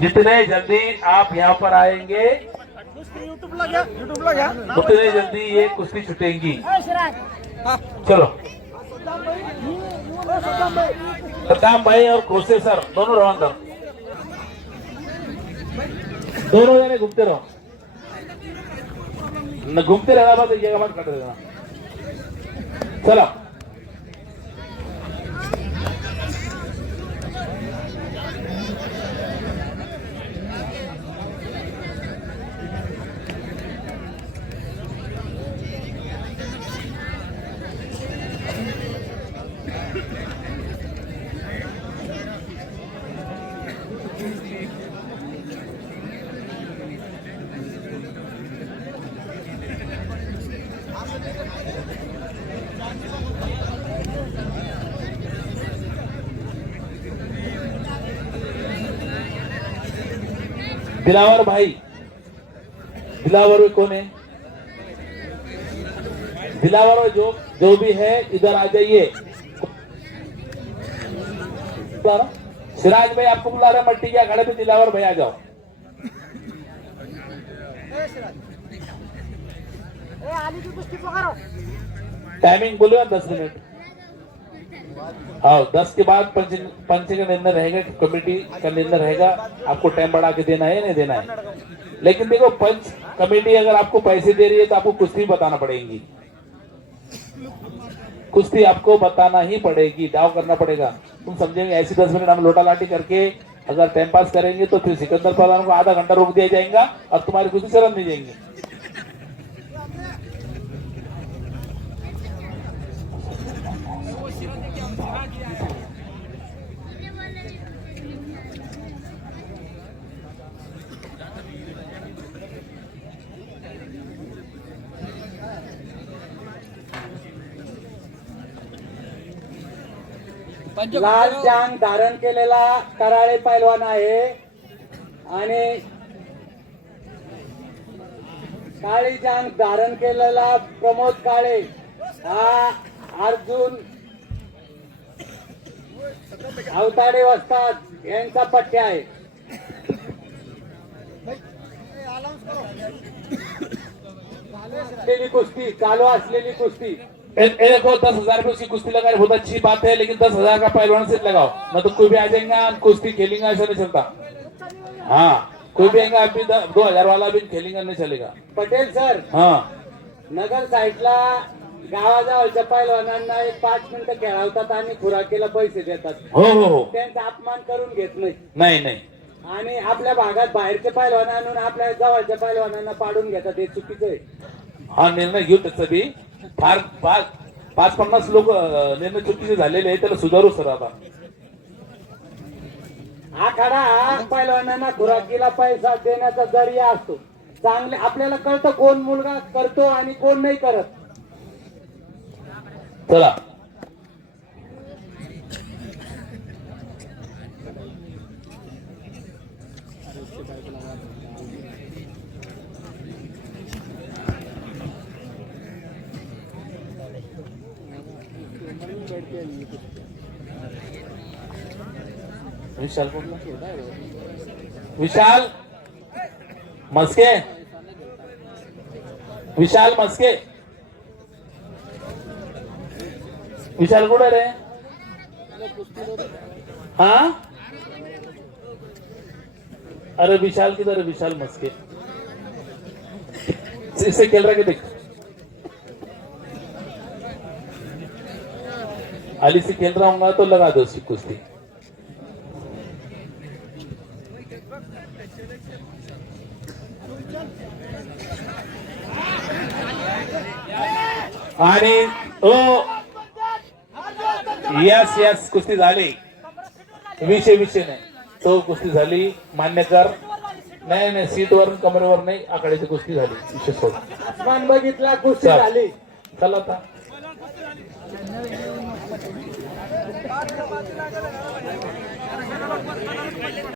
जितने जल्दी आप यहाँ पर आएंगे उतने जल्दी ये कुश्ती छूटेंगी। चलो सद्दाम भाई और खोसे सर दोनों रवाना करो, दोनों जने घूमते रहो, न घूमते रहना बस एक जगह मत कट देना। चलो दिलावर भाई, दिलावर में कौन है? दिलावर जो जो भी है इधर आ जाइए। सिराज भाई आपको बुला रहे मट्टी के अखाड़े पे, दिलावर भाई आ जाओ। टाइमिंग बोलो 10 मिनट। हाँ 10 के बाद पंच का निर्णय रहेगा, कमेटी का निर्णय रहेगा, आपको टाइम बढ़ा के देना है नहीं देना है। लेकिन देखो पंच कमेटी अगर आपको पैसे दे रही है तो आपको कुश्ती बताना पड़ेगी, कुश्ती आपको बताना ही पड़ेगी, दाव करना पड़ेगा। तुम समझेंगे ऐसी 10 मिनट हम लोटा लाठी करके अगर टाइम पास करेंगे तो फिर सिकंदर पहलवान को आधा घंटा रोक दिया जाएगा और तुम्हारी कुश्ती शरण नहीं जाएंगे। लाल जांग धारण केलेला कराळे पैलवान आहे आणि काळी जांग धारण केलेला प्रमोद काळे हा अर्जुन अवताडे वस्ताद यांचा पट्ट्या आहे। कुस्ती चालू असलेली कुस्ती देखो 10,000 रुपए उसकी कुश्ती लगाए बहुत अच्छी बात है, लेकिन 10,000 का पहलवान से लगाओ, न तो कोई भी आ जाएगा कुश्ती खेलेंगे, ऐसा नहीं चलता। हाँ कोई भी आएगा अभी 2,000 वाला भी खेलेंगे नहीं चलेगा। पटेल सर, हाँ नगर साईडला गावाजवळच्या पैलवानांना एक 5 मिनिटं खेळवतात आणि खुराकीला पैसे देतात। हो हो हो त्यांचा अपमान करून घेत नाही नाही नाही, आणि आपल्या भागात बाहेरचे पैलवान आणून आपल्या जवळच्या पैलवानांना पाडून घेतात, हे चुकीचं आहे। हा निर्णय घेऊ त्याचा बी फार 5-50 लोक निर्णय चुकीचे झालेले आहे, त्याला सुधारू सर आता। आखाडा हा पैलवानांना खुराकीला पैसा देण्याचा जरिया असतो। चांगले आपल्याला कळतं कोण मुलगा करतो आणि कोण नाही करत। चला विशाल विशाल मस्के, विशाल मस्के, विशाल कुठे रे? हाँ अरे विशाल किधर है? विशाल मस्के इससे खेल रहा के देख, अली से खेल रहा हूँ तो लगा दो उसकी कुश्ती। आणि ओ यस यस कुस्ती झाली, विषय नाही तो कुस्ती झाली, मान्य कर। नाही नाही सीटवर कमरेवर नाही, आकड्याची कुस्ती झाली, विषय सोड। आसमान बघितला कुस्ती झाली। चला आता